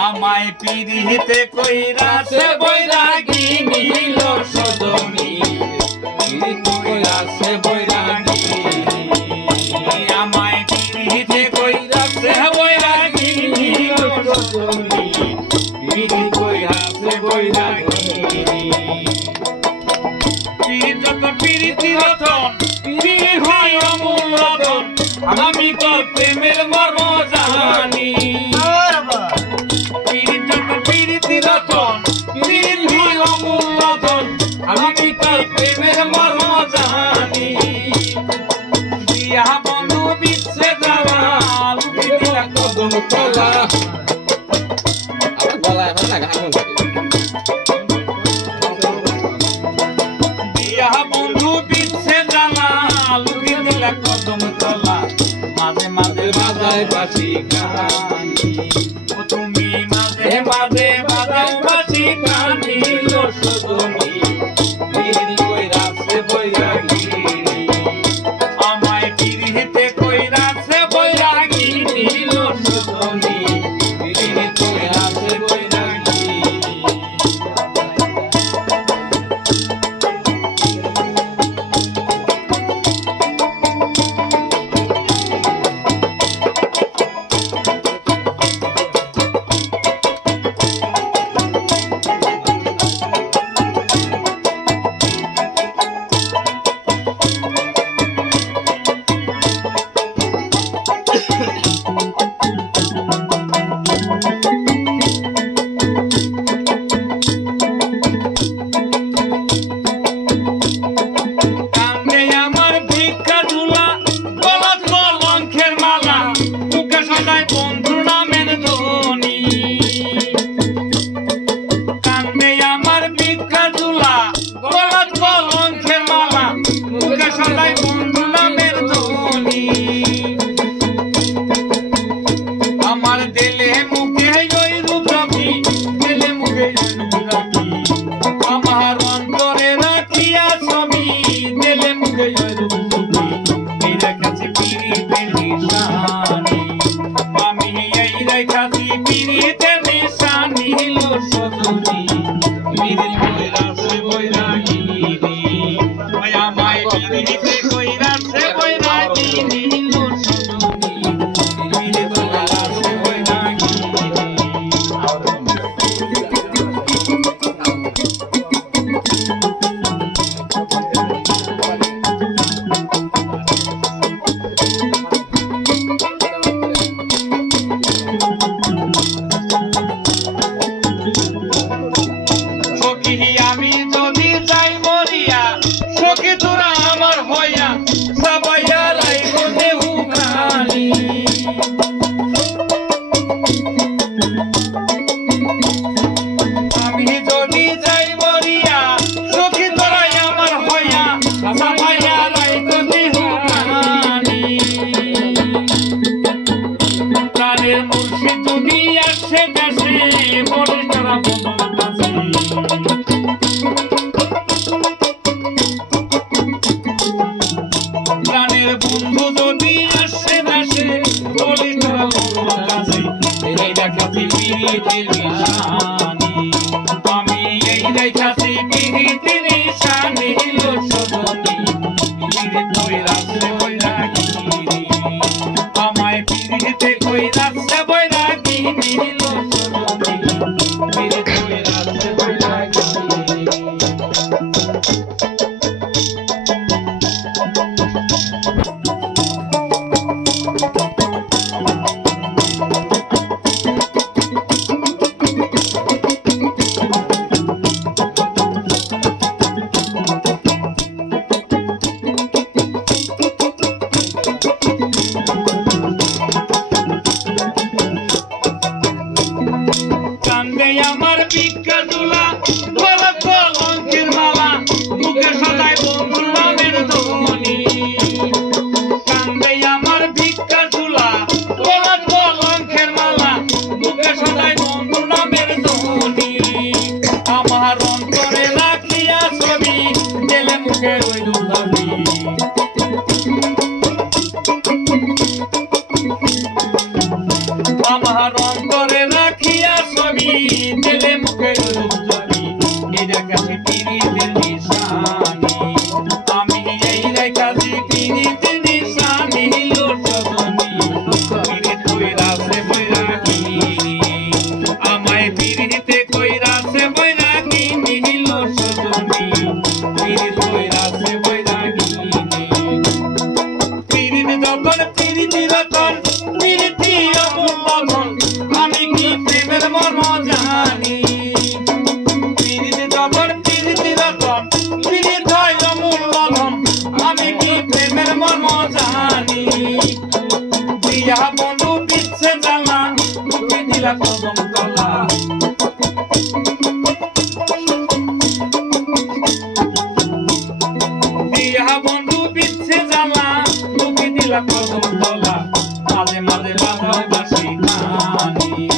আমায় পিরিতে কইরাছে বৈরাগী নীল সজনী কইরাছে বৈরাগী আমায় পিরিতে কইরাছে বৈরাগী নীল সজনী পিরি কইরাছে বৈরাগী পিরি যত পিরিতি রতন পিরি হয় অমূল রতন আমি তোর প্রেমের মর্ম জানি আমি তোর প্রেমের মর্ম জানি দিয়া বন্ধু বিচ্ছে যাওয়া দিলা কদম তলা দিয়া বন্ধু বিচ্ছে যাওয়া দিলা কদম তলা মাঝে মাঝে বাজায় বাঁশি গানি তুমি মাঝে মাঝে বাজায় বাঁশি গানি সজনী আমায় পিরিতে কইরাছে বৈরাগী নীল সজনী পিরি কইরাছে বৈরাগী আমার দিলে মুখে ওই রূপ রাখি দিলে মুখে আমার অন্তরে রাখিয়া ছবি দিলে মুখে ওই রূপ এরা কাছে পিরিতে নিশানি আমি এই রেখাছি পিরিতে নিশানি লো সজনী পিরি কইরাছে বৈরাগী ওই আমায় পিরিতে কইরাছে বৈরাগী লো সজনী পিরি কইরাছে বৈরাগী আমি যদি যাই মরিয়া সখী তোরা আমার হইয়া সবাইয়া রাইব দেহু প্রাণী আমি যদি যাই মরিয়া সখী তোরা আমার হইয়া সবাইয়া রাইব দেহু প্রাণী প্রাণের মুর্শিদ যদি আসে দেশে বড় তারা প্রাণের বন্ধু যদি আসে আসে বলি তোরা কাছে এই দেখাচ্ছি পিরিতের নিশানি আমি এই দেখাচ্ছি পিরিতের নিশানি লো সজনী পিরিতে কইরাছে বৈরাগী আমায় পিরিতে কইরাছে বৈরাগী লো সজনী পিরিতে কইরাছে বৈরাগী রতন পীড়িত হয় অমূল্য ধন আমি কি প্রেমের মর্ম জানি দিয়া বন্ধু দিচ্ছে জ্বালা মুখে দিলা কদম তলা দিয়া বন্ধু দিচ্ছে জ্বালা মুখে দিলা কদম তলা মাঝে মাঝে বাজাও বাঁশি গানি